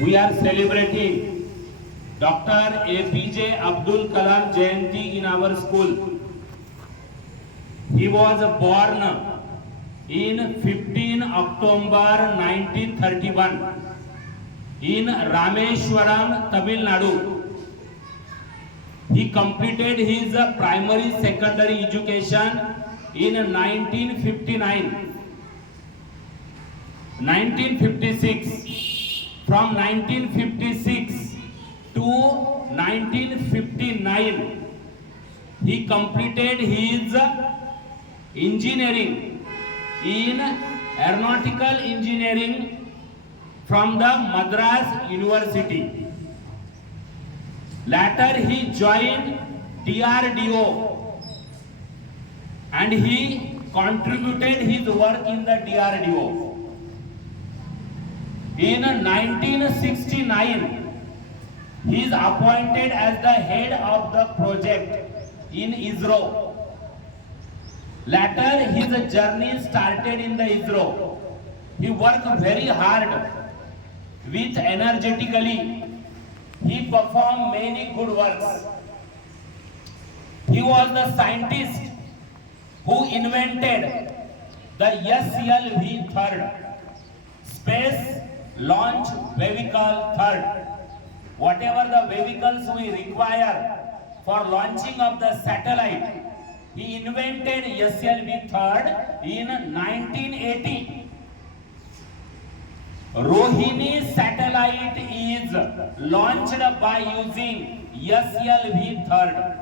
we are celebrating Dr. APJ Abdul Kalam Jayanti in our school. He was born in 15 October 1931 in Rameshwaram, Tamil Nadu. He completed his primary secondary education in 1956. From 1956 to 1959, he completed his engineering in aeronautical engineering from the Madras University. Later he joined DRDO and he contributed his work in the DRDO. In 1969, he is appointed as the head of the project in ISRO. Later, his journey started in the ISRO. He worked very hard with energetically. He performed many good works. He was the scientist who invented the SLV-3 Space Launch Vehicle 3. Whatever the vehicles we require for launching of the satellite, he invented SLV-3 in 1980. Rohini satellite is launched by using SLV-3.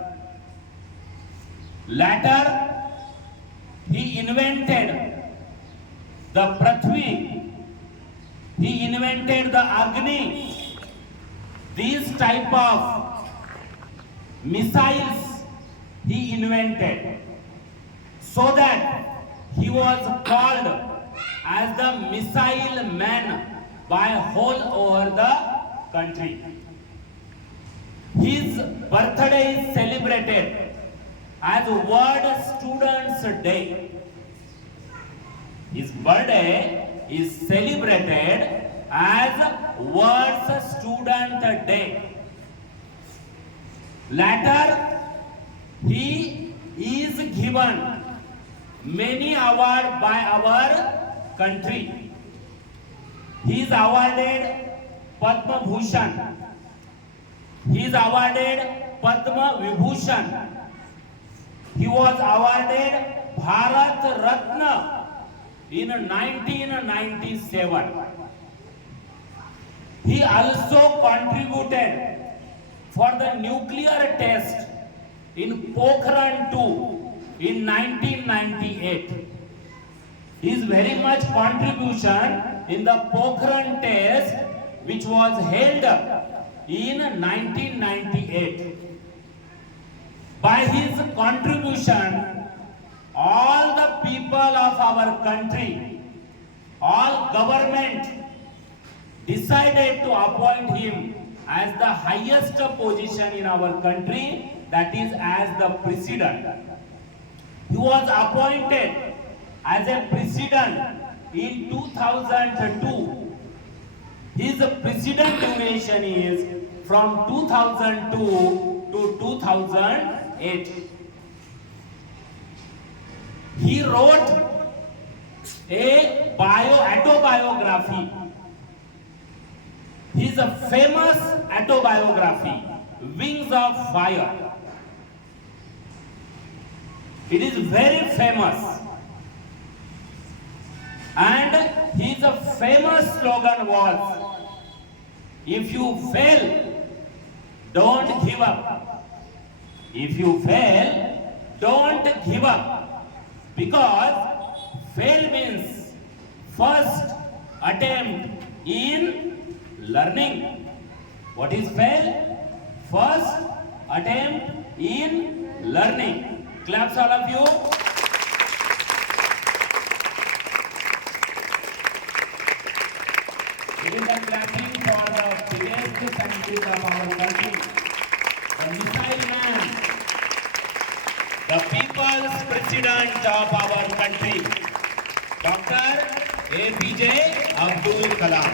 Later, he invented the Prithvi. He invented the Agni. These type of missiles he invented, so that he was called as the missile man by whole over the country. His birthday is celebrated as World Students Day. His birthday is celebrated as World Student Day. Later, he is given many awards by our country. He is awarded Padma Bhushan. He is awarded Padma Vibhushan. He was awarded Bharat Ratna in 1997. He also contributed for the nuclear test in Pokhran 2 in 1998. His very much contribution in the Pokhran test, which was held in 1998. By his contribution, all the people of our country, all government decided to appoint him as the highest position in our country, that is as the president. He was appointed as a president in 2002. His president duration is from 2002 to 2008. He wrote a autobiography. His famous autobiography, Wings of Fire. It is very famous. And his famous slogan was, if you fail, don't give up. If you fail, don't give up. Because fail means first attempt in learning. What is fail? First attempt in learning. Claps all of you. It is a clapping for the biggest scientist of our country, the missile man, the people's president of our country, Dr. APJ Abdul Kalam.